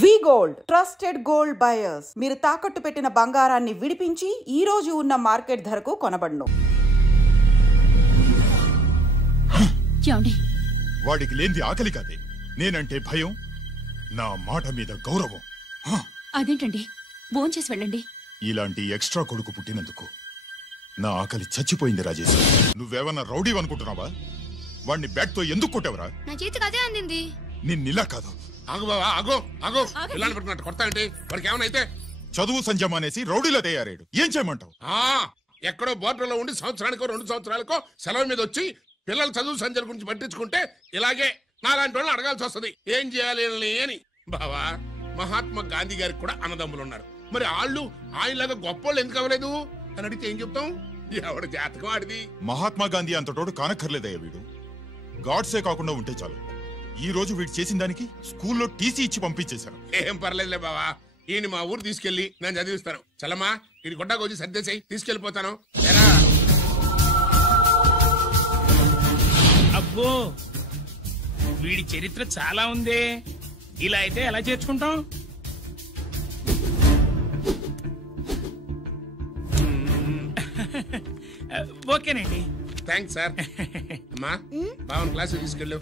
వి gold trusted gold buyers మీరు తాకట్టు పెట్టిన బంగారాన్ని విడిపించి ఈ రోజు ఉన్న మార్కెట్ ధరకు కొనబడును. వాడికి లేంది ఆకలి కాదే, నేనంటే భయం, నా మాట మీద గౌరవం. అదేంటండి, భోంచేసి వెళ్ళండి. ఇలాంటి ఎక్స్ట్రా కొడుకు పుట్టినందుకు నా ఆకలి చచ్చిపోయింది రాజేష్. నువ్వేమన్నా రౌడీ అనుకుంటున్నావా? వాడిని బ్యాట్ తో ఎందుకు కొట్టావరా? నా చేతికి అదే అందింది. నిన్నిలా కాదు. ఆగు బావా, ఆగు ఆగు. పిల్లలు పెట్టుకున్నట్టు కొడతా అంటే వాడికి ఏమనైతే చదువు సంజమానేసి రౌడీలో తయారాడు. ఏం చేయమంటావు? ఎక్కడో బోర్డులో ఉండి సంవత్సరానికో 2 సంవత్సరాలకో సెలవు మీద వచ్చి పిల్లల చదువు సంజల గురించి పట్టించుకుంటే ఇలాగే నాలాంటి వాళ్ళని అడగాల్సి వస్తుంది. ఏం చేయాలి అని. బావా, మహాత్మా గాంధీ గారికి కూడా అన్నదమ్ములు ఉన్నారు. మరి వాళ్ళు ఆయనలాగా గొప్పోళ్ళు ఎందుకు అవ్వలేదు అని అడిగితే ఏం చెప్తాం? ఎవడు జాతకం ఆడిది. మహాత్మా గాంధీ అంతటోడు కానక్కర్లేదయ్యా. వీడు గాడ్సే కాకుండా ఉంటే చాలు. ఈ రోజు వీడు చేసిన దానికి స్కూల్లో టీసీ ఇచ్చి పంపించేశారు. ఏం పర్లేదులే బావా, ఈయన మా ఊరు తీసుకెళ్లి నేను చదివిస్తాను. చలమా, ఇది గుడ్డకు వచ్చి సర్దేశాయి, తీసుకెళ్లిపోతాను. అబ్బో, వీడి చరిత్ర చాలా ఉందే. ఇలా అయితే ఎలా చేర్చుకుంటాం? ఓకేనండి, థ్యాంక్స్ సార్. అమ్మా, బావన్ క్లాస్ తీసుకెళ్ళు.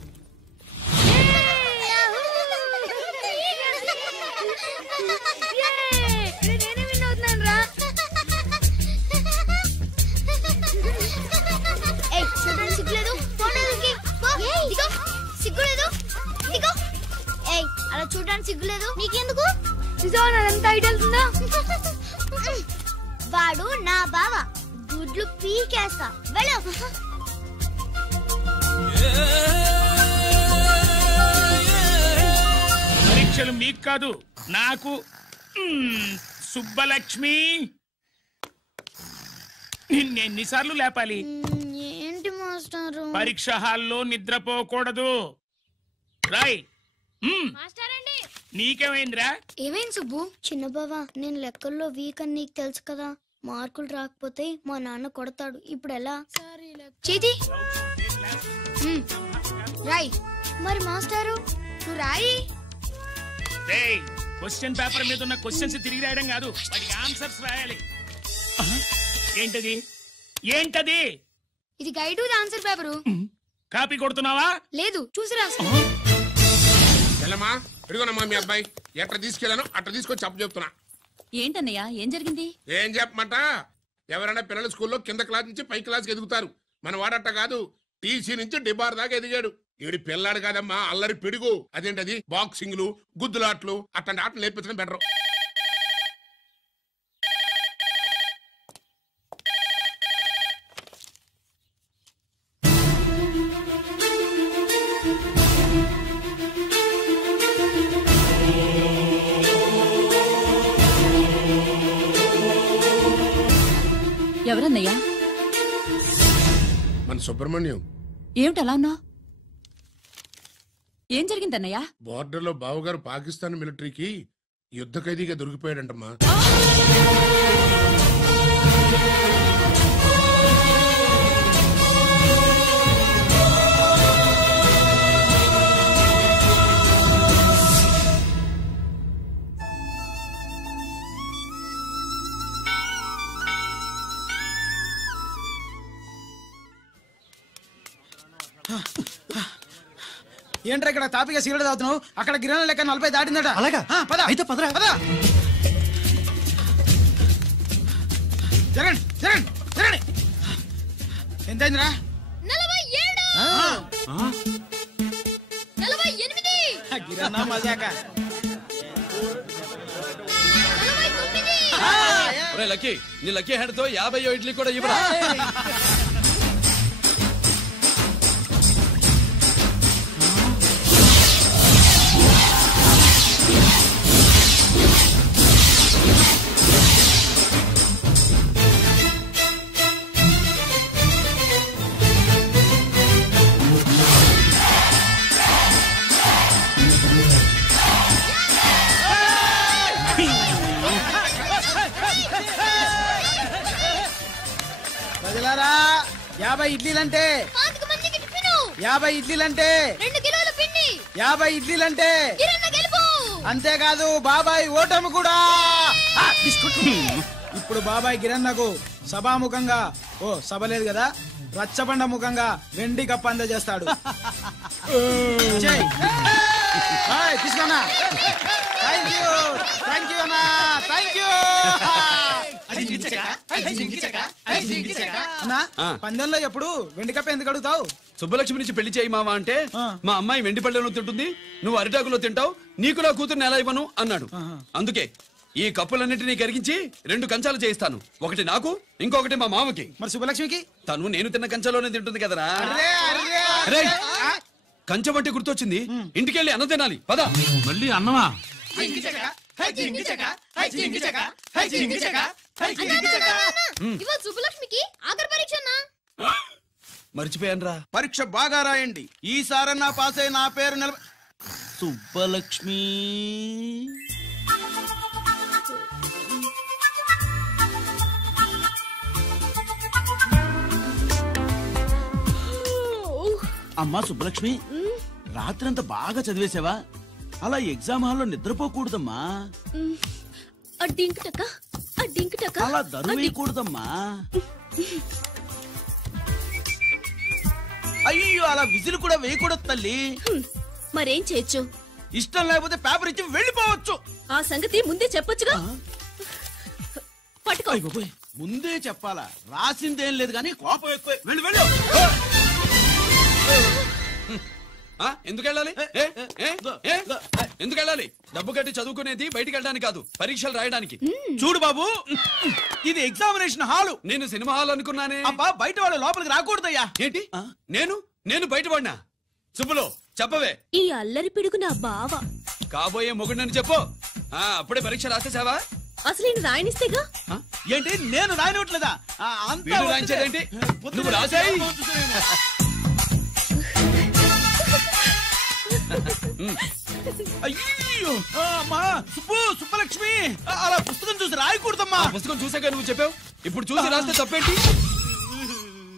అలా చూడడానికి సిగ్గులేదు నీకెందుకు? నిజంతా ఐడల్తుందా? వాడు నా బావ, గుడ్లు పీకేస్తా. వెళ్ళు. పరీక్షలు మీకు కాదు, నాకు. సుబ్బలక్ష్మి, నిన్నెన్నిసార్లు లేపాలి? ఏంటి మాస్టారు? పరీక్ష హాల్లో నిద్రపోకూడదు. రాయ్. నీకేమైందిరా? ఏమైంది సుబ్బు? చిన్న బావా, నేను లెక్కల్లో వీక్ అని నీకు తెలుసు కదా. మార్కులు రాకపోతే మా నాన్న కొడతాడు. ఇప్పుడు ఎలా? చేతి రాయ్. మరి మాస్టారు నువ్వు రాయి. క్వశ్చన్ పేపర్ మీద ఉన్న క్వశ్చన్స్ తిరిగి రాయడం కాదు, వాటికి ఆన్సర్స్ రాయాలి. ఏంటది? ఏంటది? ఇది గైడ్ ఆన్సర్ పేపరు. కాపీ కొడుతున్నావా? లేదు, చూసి రాసు. వెళ్ళమ్మా, ఎడుగునమ్మా మీ అబ్బాయి. ఎట్లా తీసుకెళ్ళాను అట్లా తీసుకొచ్చి అప్పు చెప్తున్నా. ఏంటన్నయ్యా, ఏం జరిగింది? ఏం చెప్పమంట? ఎవరైనా పిల్లల స్కూల్లో కింద క్లాస్ నుంచి పై క్లాస్కి ఎదుగుతారు. మన వాడట్ట కాదు, టీసీ నుంచి డిబార్ దాకా ఎదిగాడు. ఈడి పిల్లాడు కాదమ్మా, అల్లరి పిడుగు. అదేంటది, బాక్సింగ్లు, గుద్దులాట్లు, అట్లాంటి ఆటలు నేర్పించడం బెటర్. ఎవరన్నయ్యా? మన సుబ్రహ్మణ్యం. ఏమిటలా అన్నా? ఏం జరిగిందన్నయ్యా? బోర్డర్లో బావగారు పాకిస్తాన్ మిలిటరీకి యుద్ధ ఖైదీగా దొరికిపోయాడంటమ్మా. ఏంట్రా ఇక్కడ తాపిగా సిగరెట్ తాగుతున్నావు? అక్కడ గిరణం లెక్క 40 దాటిందట. అలాగా? పద అయితే పదరా. పద. జరగండి జరగండి జరగండి. ఎంతైందిరా? 47. 48. గిరణం మజాక. 49. లక్కీ, నీ లక్కీ హ్యాండ్ తో 50 ఇడ్లీ కూడా ఇవ్వరా? ప్రజలారా, 50 ఇడ్లీలంటే 50 ఇడ్లీలంటే 2 కిలోల పిండి. 50 ఇడ్లీలంటే గిరన్న గెలుపు. అంతేకాదు బాబాయ్ ఓటమి కూడా. ఇప్పుడు బాబాయ్ గిరన్నకు సభాముఖంగా సభ లేదు కదా, రచ్చబండ ముఖంగా వెండి కప్ప అందజేస్తాడు. తీసుకున్నా. థ్యాంక్ యూ అన్నా, థ్యాంక్ యూ అన్నా. పందెంలో ఎప్పుడు వెండి కప్ప ఎందుకు అడుగుతావు? సుబ్బలక్ష్మి నుంచి పెళ్లి చేయి మావా అంటే మా అమ్మాయి వెండి పళ్ళెలో తింటుంది, నువ్వు అరిటాకులో తింటావు, నీకు నా కూతుర్ని ఎలా ఇవ్వను అన్నాడు. అందుకే ఈ కప్పులన్నింటినీ కరిగించి 2 కంచాలు చేయిస్తాను. ఒకటి నాకు, ఇంకొకటి మా మామకి. మరి సుబ్బలక్ష్మికి? తను నేను తిన్న కంచంలోనే తింటుంది కదరా. కంచం అంటే గుర్తొచ్చింది, ఇంటికెళ్ళి అన్నం తినాలి పద. మళ్ళీ అన్నమా? సుబ్బలక్ష్మికి ఆఖరి పరీక్ష. మర్చిపోయాను రా. పరీక్ష బాగా రాయండి, ఈసారన్నా పాస్ అయి నా పేరు సుబ్బలక్ష్మి. అమ్మా సుబ్బలక్ష్మి, రాత్రంతా బాగా చదివేశావా? అలా ఎగ్జామ్ హాల్లో నిద్రపోకూడదమ్మా. అలా దరువేయకూడదమ్మా. అయ్యో, అలా విజిల్ కూడా వేయకూడదు తల్లి. మరేం చేయొచ్చు? ఇష్టం లేకపోతే పేపర్ ఇచ్చి వెళ్ళిపోవచ్చు. ఆ సంగతి ముందే చెప్పొచ్చుగా. పట్టుకో. ముందే చెప్పాలా? రాసిందేం లేదు కానీ కోపం ఎక్కువ. వెళ్ళు వెళ్ళు. ఎందుకు వెళ్ళాలి? ఎందుకు వెళ్ళాలి? డబ్బు కట్టి చదువుకునేది బయటికి వెళ్ళడానికి కాదు, పరీక్షలు రాయడానికి. చూడు బాబు, ఇది ఎగ్జామినేషన్ హాలు. నేను సినిమా హాల్ అనుకున్నానే. అబ్బా, బయట వాళ్ళు లోపలికి రాకూడదయ్యా. ఏంటి? నేను బయటపడినా? సుబ్బులు చెప్పవే. ఈ అల్లరి పిడుగు నా బావ. కాబోయే మొగుడని చెప్పు. అప్పుడే పరీక్ష రాసేసావా? అసలు నేను రాయనిస్తేగా. ఏంటి నేను రాయనివ్వట్లేదా? రాయించేదేంటి? నువ్వు రాసాయి. అయ్యో అమ్మా, సుబ్బలక్ష్మి, అలా పుస్తకం చూసి రాయకూడదమ్మా. పుస్తకం చూసాక నువ్వు చెప్పావు, ఇప్పుడు చూసి రాస్తే తప్పేంటి?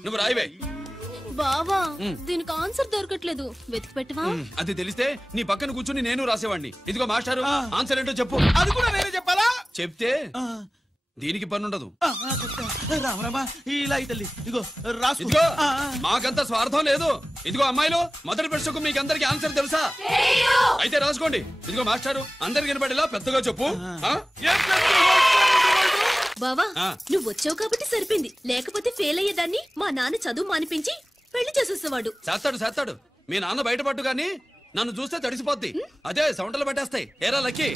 నువ్వు రాయవే. బావా, దీనికి ఆన్సర్ దొరకట్లేదు, వెతికి పెట్టవా? అది తెలిస్తే నీ పక్కన కూర్చుని నేను రాసేవాడిని. ఇదిగో మాస్టారు, ఆన్సర్ ఏంటో చెప్పు. అది కూడా నేనే చెప్పాలా? చెప్తే దీనికి పనుండదు. రామరామా, ఇలా తల్లి, ఇదిగో రాసు. ఇదిగో మాకంతా స్వార్థం లేదు. ఇదిగో అమ్మాయిలు, మొదటి ప్రశ్నకు మీకు అందరికి ఆన్సర్ తెలుసా? అయితే రాసుకోండి. ఇదిగో మాస్టారు, అందరికి వినపడేలా పెద్దగా చెప్పు. బావా, నువ్వు వచ్చావు కాబట్టి సరిపోయింది, లేకపోతే ఫెయిల్ అయ్యేదాన్ని. మా నాన్న చదువు మానిపించి పెళ్లి చేసేసేవాడు. చేస్తాడు. మీ నాన్న బయటపట్టు గాని నన్ను చూస్తే తడిసిపోద్ది. అదే సౌంటలు పట్టేస్తాయి. ఏరా లక్కీ.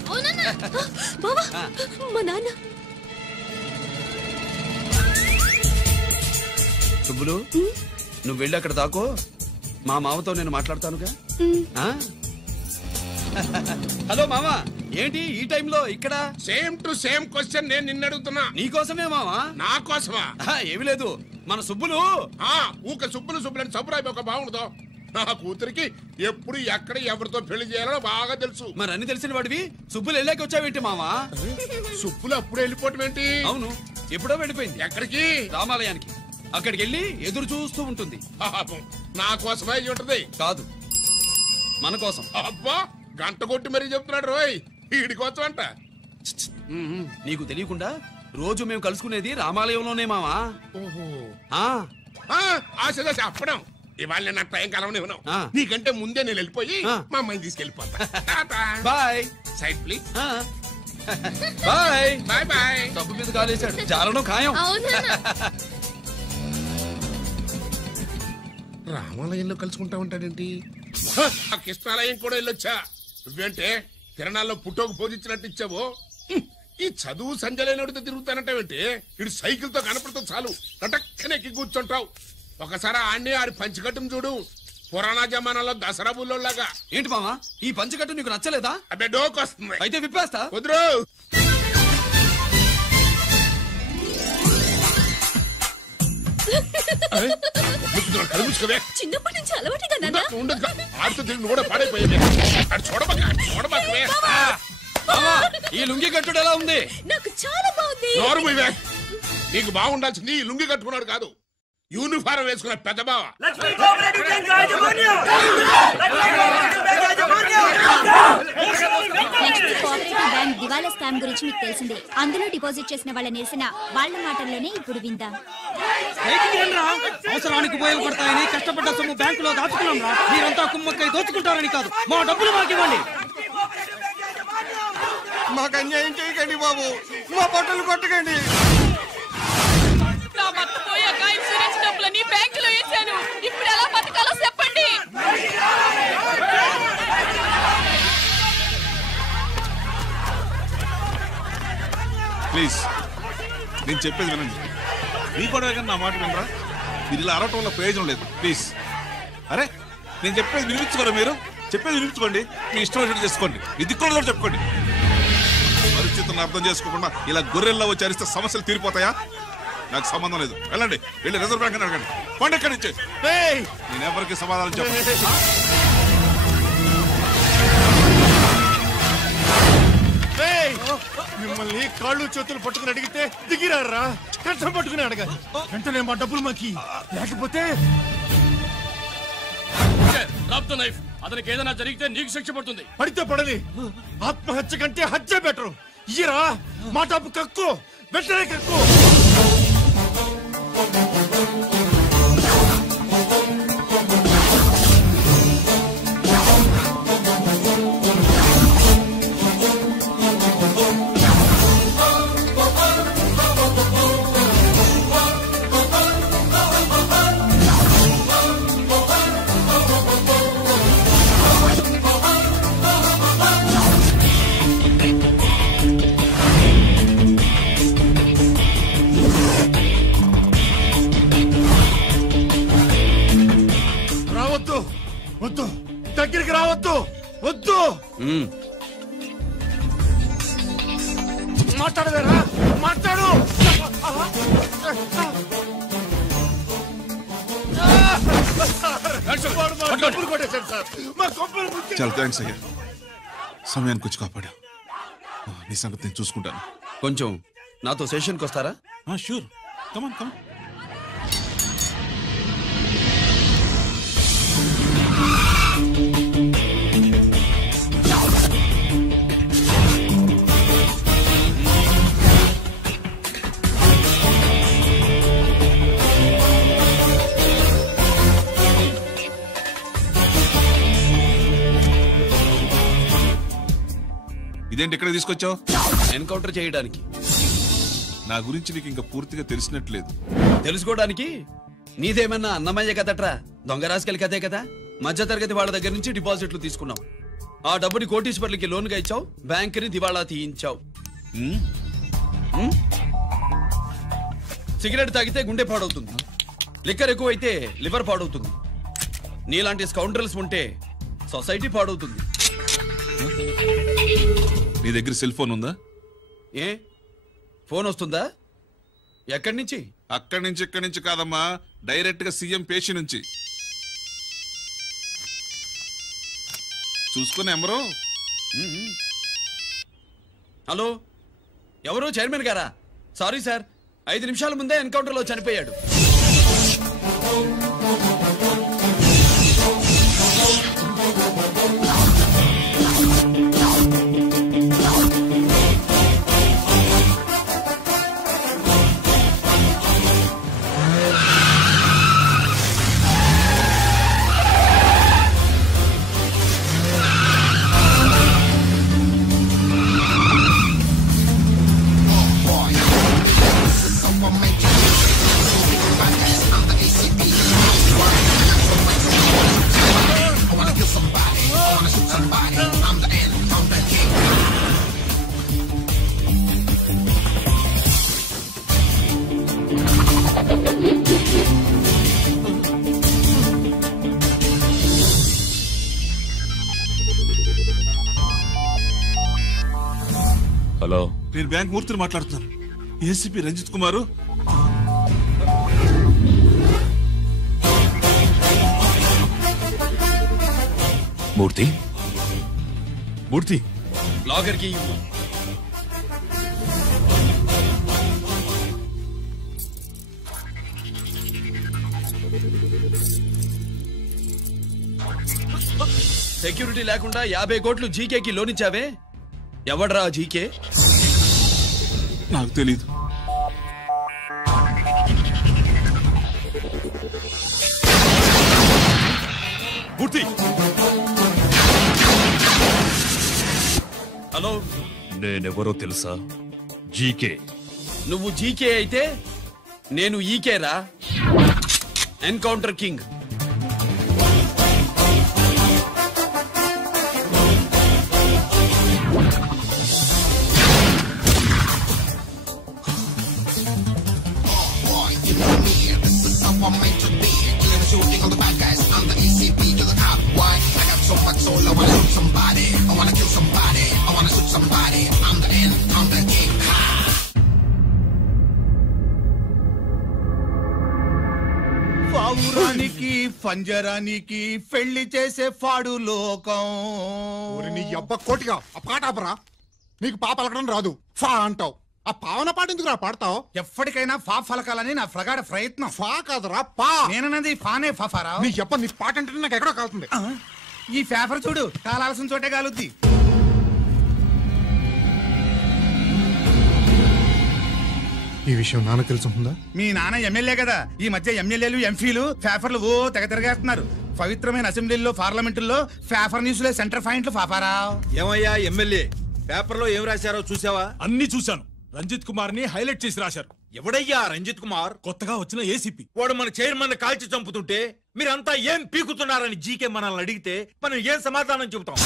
బావా, మా నాన్న. సుబ్బులు, నువ్వు వెళ్ళి అక్కడ దాకో, మా మామతో నేను మాట్లాడతానుగా. హలో మామా, ఏంటి ఈ టైంలో ఇక్కడ? సేమ్ టు సేమ్ క్వశ్చన్ నేను నిన్ను అడుగుతున్నా. నీకోసమే మామా. నా కోసమా? ఏమి లేదు, మన సుబ్బులు ఊక సుబ్బులు అని సబ్బురాయి ఒక బాగుండదు. నా కూతురికి ఎప్పుడు ఎక్కడ ఎవరితో పెళ్లి చేయాలో బాగా తెలుసు. మరి అన్ని తెలిసిన వాడివి సుబ్బులు వెళ్ళాక వచ్చావేంటి మామా? సుబ్బులు అప్పుడు వెళ్ళిపోవటం ఏంటి? అవును, ఎప్పుడో వెళ్ళిపోయింది. ఎక్కడికి? రామాలయానికి. అక్కడికి వెళ్ళి ఎదురు చూస్తూ ఉంటుంది. నా కోసమే ఉంటది. కాదు, మన కోసం. అబ్బా, గంట కొట్టి మరీ చెప్తున్నాడు రోయ్, వీడి కోసం అంట. నీకు తెలియకుండా రోజు మేము కలుసుకునేది రామాలయంలోనే మావా. ఆశ చెప్పడం. ఇవాళ నాకు టైం కలవనివ్వను. నీకంటే ముందే నేను వెళ్ళిపోయి మా అమ్మాయిని తీసుకెళ్ళిపోతా. Bye. Side please. Bye bye bye. డబ్బు మీద కాలేశాడు, జారడం ఖాయం. రామాలయంలో కలుసుకుంటా ఉంటాడేంటి? కృష్ణాలయం కూడా వెళ్ళొచ్చా? నువ్వేంటే తిరణాల్లో పుట్టోకు పూజించినట్టు ఇచ్చావు. ఈ చదువు సంజలైనడితో తిరుగుతానంటావేంటి? ఇటు సైకిల్ తో కనపడితే చాలు టటక్కనెక్కి కూర్చుంటావు. ఒకసారి ఆడిని ఆడి పంచకట్టును చూడు, పురాణ జమానాలో దసరా బుల్లోలాగా. ఏంటి మామా, ఈ పంచకట్టు నీకు నచ్చలేదా? అబ్బే, డోకు వస్తుంది. అయితే విప్పేస్తా. కుదురు. చిన్నప్పటి నుంచి అలవాటుగా ఉండదు. ఆడుతూ తిరిగి కూడా పాడైపోయింది. చూడబాకవే. ఈ లుంగి కట్టుడు ఎలా ఉంది? నాకు చాలా బాగుంది. నీకు బాగుండాల్సింది ఈ లుంగి కట్టుకున్నాడు కాదు, యూనిఫారం వేసుకున్న పెద్ద బావ. బ్యాంక్ దివాలా స్కామ్ గురించి మీకు తెలిసిందే. అందులో డిపాజిట్ చేసిన వాళ్ళ నిరసన వాళ్ళ మాటల్లోనే ఇప్పుడు విందాం. అవసరానికి ఉపయోగపడతాయని కష్టపడ్డ సొమ్ము బ్యాంకులో దాచుకున్నాం రా. మీరంతా కుమ్మక్కై దోచుకుంటారని కాదు, మా డబ్బులు మాకివ్వండి. మాకు అన్యాయం చేయకండి బాబు, మా బట్టలు కొట్టకండి. నా భర్త పోయాక ఇన్సూరెన్స్ డబ్బులని బ్యాంకులో వేసాను. ఇప్పుడు ఎలా బతకాలో చెప్పండి. ప్లీజ్ నేను చెప్పేది వినండి. మీ కూడా నా మాట వినరా? మీరు ఇలా అరవటం వల్ల ప్రయోజనం లేదు. ప్లీజ్ అరే నేను చెప్పేది వినిపించుకోరా? మీరు చెప్పేది వినిపించుకోండి, మీ ఇష్టం వచ్చినట్టు చేసుకోండి, మీ దిక్కులో చెప్పుకోండి. పరిస్థితులను అర్థం చేసుకోకుండా ఇలా గొర్రెల్లో వచ్చి అరిస్తే సమస్యలు తీరిపోతాయా? నాకు సంబంధం లేదు. వెళ్ళండి, వెళ్ళి రిజర్వ్ బ్యాంక్ అని అడగండి. పండి ఎక్కడి నుంచి. నేను ఎవరికి సమాధానం చెప్పండి. మిమ్మల్ని కాళ్ళు చేతులు పట్టుకుని అడిగితే దిగిరారా? కష్టం పట్టుకుని అడగాలి. వెంటనే మా డబ్బులు మాకి, లేకపోతే అతనికి ఏదైనా జరిగితే నీకు శిక్ష పడుతుంది. పడితే పడని, ఆత్మహత్య కంటే హత్య బెటరు. ఇయ్యరా మా డబ్బు, కక్కు, వెంటనే కక్కు. వద్దు, దగ్గరికి రావద్దు, వద్దు. మాట్లాడవేరా? మాట్లాడు. చాలా థ్యాంక్స్ అయ్యా, సమయానికి వచ్చి కాపాడా. నీ సంగతి నేను చూసుకుంటాను. కొంచెం నాతో సెషన్కి వస్తారా? షూర్, కమాన్ కమాన్. ఇదేంటి ఇక్కడ తీసుకొచ్చావు? ఎన్కౌంటర్ చేయడానికి. నా గురించి నీకు ఇంకా పూర్తిగా తెలిసినట్లేదు. తెలుసుకోవడానికి నీదేమన్నా అన్నమయ్య కదట్రా, దొంగరాసుకెళ్ళి కదే కదా. మధ్య తరగతి వాళ్ళ దగ్గర నుంచి డిపాజిట్లు తీసుకున్నావు. ఆ డబ్బుని కోటీశ్వర్లకి లోన్గా ఇచ్చావు, బ్యాంకుని దివాళా తీయించావు. సిగరెట్ తాగితే గుండె పాడవుతుంది, లిక్కర్ ఎక్కువైతే లివర్ పాడవుతుంది. నీలాంటి స్కౌండ్రల్స్ ఉంటే సొసైటీ పాడవుతుంది. నీ దగ్గర సెల్ ఫోన్ ఉందా? ఏ ఫోన్ వస్తుందా? ఎక్కడి నుంచి? అక్కడి నుంచి ఇక్కడి నుంచి కాదమ్మా, డైరెక్ట్ గా సీఎం పేషి నుంచి. చూసుకుని ఎవరు? హలో, ఎవరు? చైర్మన్ గారా? సారీ సార్, 5 నిమిషాల ముందే ఎన్కౌంటర్ లో చనిపోయాడు. హలో, నేను బ్యాంక్ మూర్తిని మాట్లాడుతున్నాను. ఏసీపీ రంజిత్ కుమారు. మూర్తి, మూర్తి లాగర్ కి సెక్యూరిటీ లేకుండా 50 కోట్లు జీకేకి లోన్ ఇచ్చావే, ఎవడ్రా జీకే? నాకు తెలీదు. హలో, నేనెవరో తెలుసా? జీకే. నువ్వు జీకే అయితే నేను ఈకే రా, ఎన్కౌంటర్ కింగ్. పావురానికి పంజరానికి పెళ్లి చేసే ఫాడు లోకం. నీ అబ్బ కోటిగా ఆ పాట ఆపరా. నీకు పా పలకడం రాదు, ఫా అంటావు. ఆ పావన పాట ఎందుకు రా పాడతావు? ఎప్పటికైనా ఫా ఫలకాలని నా ప్రగాఢ ప్రయత్నం. ఫా కాదురా పా. నేనన్నది ఫానే ఫారా. నీ అబ్బ నీ పాట అంటే నాకు ఎక్కడో కాలుతుంది. ఈ పేపర్ చూడు, కాలాల్సిన చోటే కాలుద్ది. ఈ విషయం నాన్న తెలుసుందా? మీ నాన్న ఎమ్మెల్యే కదా. ఈ మధ్య ఎమ్మెల్యేలు ఎంపీలు పేపర్లు ఓ తెగ తిరగేస్తున్నారు. పవిత్రమైన అసెంబ్లీలో పార్లమెంటుల్లో పేపర్ న్యూస్లో సెంటర్ పాయింట్లు ఫాఫారా. ఏమయ్యా ఎమ్మెల్యే, పేపర్లో ఏం రాశారో చూసావా? అన్ని చూశాను. రంజిత్ కుమార్ ని హైలైట్ చేసి రాశారు. ఎవడయ్యా రంజిత్ కుమార్? కొత్తగా వచ్చిన ఏసీపీ. వాడు మన చైర్మన్ కాల్చి చంపుతుంటే మీరంతా ఏం పీకుతున్నారని జీకే మనల్ని అడిగితే మనం ఏం సమాధానం చెబుతాం?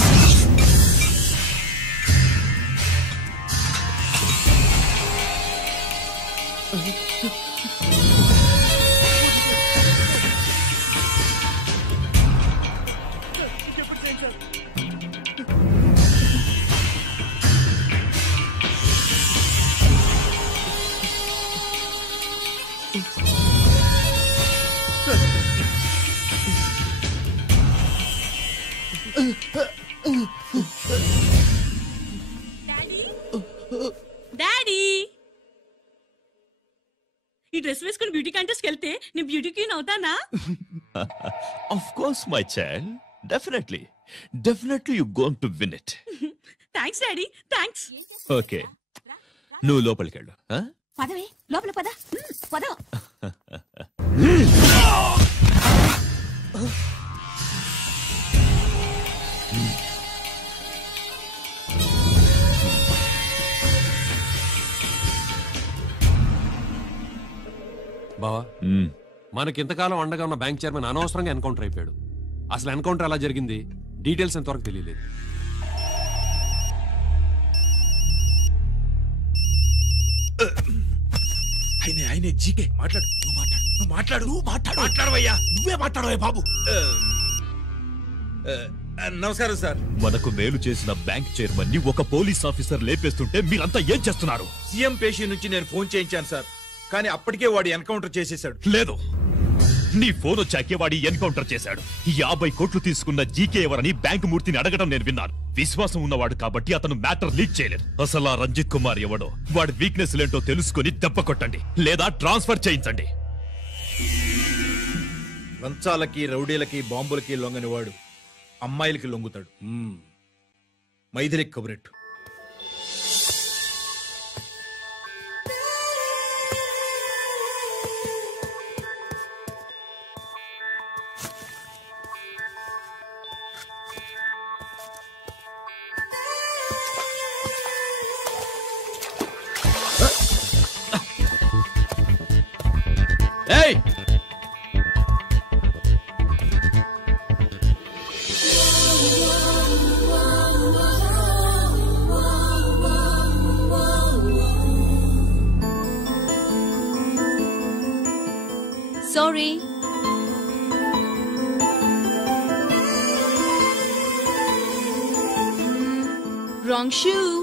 డాడీ, ఈ డ్రెస్ వేసుకుని బ్యూటీ కాంటెస్ట్ వెళ్తే నేను బ్యూటీ క్వీన్ అవుతానా? Of course, my child. Definitely. Definitely you're going to win it. Thanks daddy, thanks. Okay. నువ్వు లోపలికి వెళ్ళు. పదవే, లోపల పద. పద. బావా, మనకి ఇంతకాలం అండగా ఉన్న బ్యాంక్ చైర్మన్ అనవసరంగా ఎన్కౌంటర్ అయిపోయాడు. అసలు ఎన్కౌంటర్ ఎలా జరిగింది, డీటెయిల్స్ ఎంతవరకు తెలియలేదు. ఆయనే జీకే. మాట్లాడు, మాట్లాడవయ్యా. నువ్వే మాట్లాడవే బాబు. నమస్కారం సార్. మనకు మేలు చేసిన బ్యాంక్ చైర్మన్ ని ఒక పోలీస్ ఆఫీసర్ లేపేస్తుంటే మీరంతా ఏం చేస్తున్నారు? సీఎం పేషీ నుంచి నేను ఫోన్ చేయించాను సార్, కానీ అప్పటికే వాడు ఎన్కౌంటర్ చేసేశాడు. లేదు, నీ ఫోన్ వచ్చాకే వాడి ఎన్కౌంటర్ చేశాడు. 50 కోట్లు తీసుకున్న జీకే ఎవరని బ్యాంకు మూర్తిని అడగడం నేను విన్నాను. విశ్వాసం ఉన్నవాడు కాబట్టి అతను మ్యాటర్ లీక్ చేయలేదు. అసలు ఆ రంజిత్ కుమార్ ఎవడో, వాడి వీక్నెస్ ఏంటో తెలుసుకుని దెబ్బ కొట్టండి, లేదా ట్రాన్స్ఫర్ చేయించండి. లంచాలకి, రౌడీలకి, బాంబులకి లొంగని వాడు అమ్మాయిలకి లొంగుతాడు. మైథిలికి కబురెట్టు. ఏయ్, Sorry. Wrong shoe.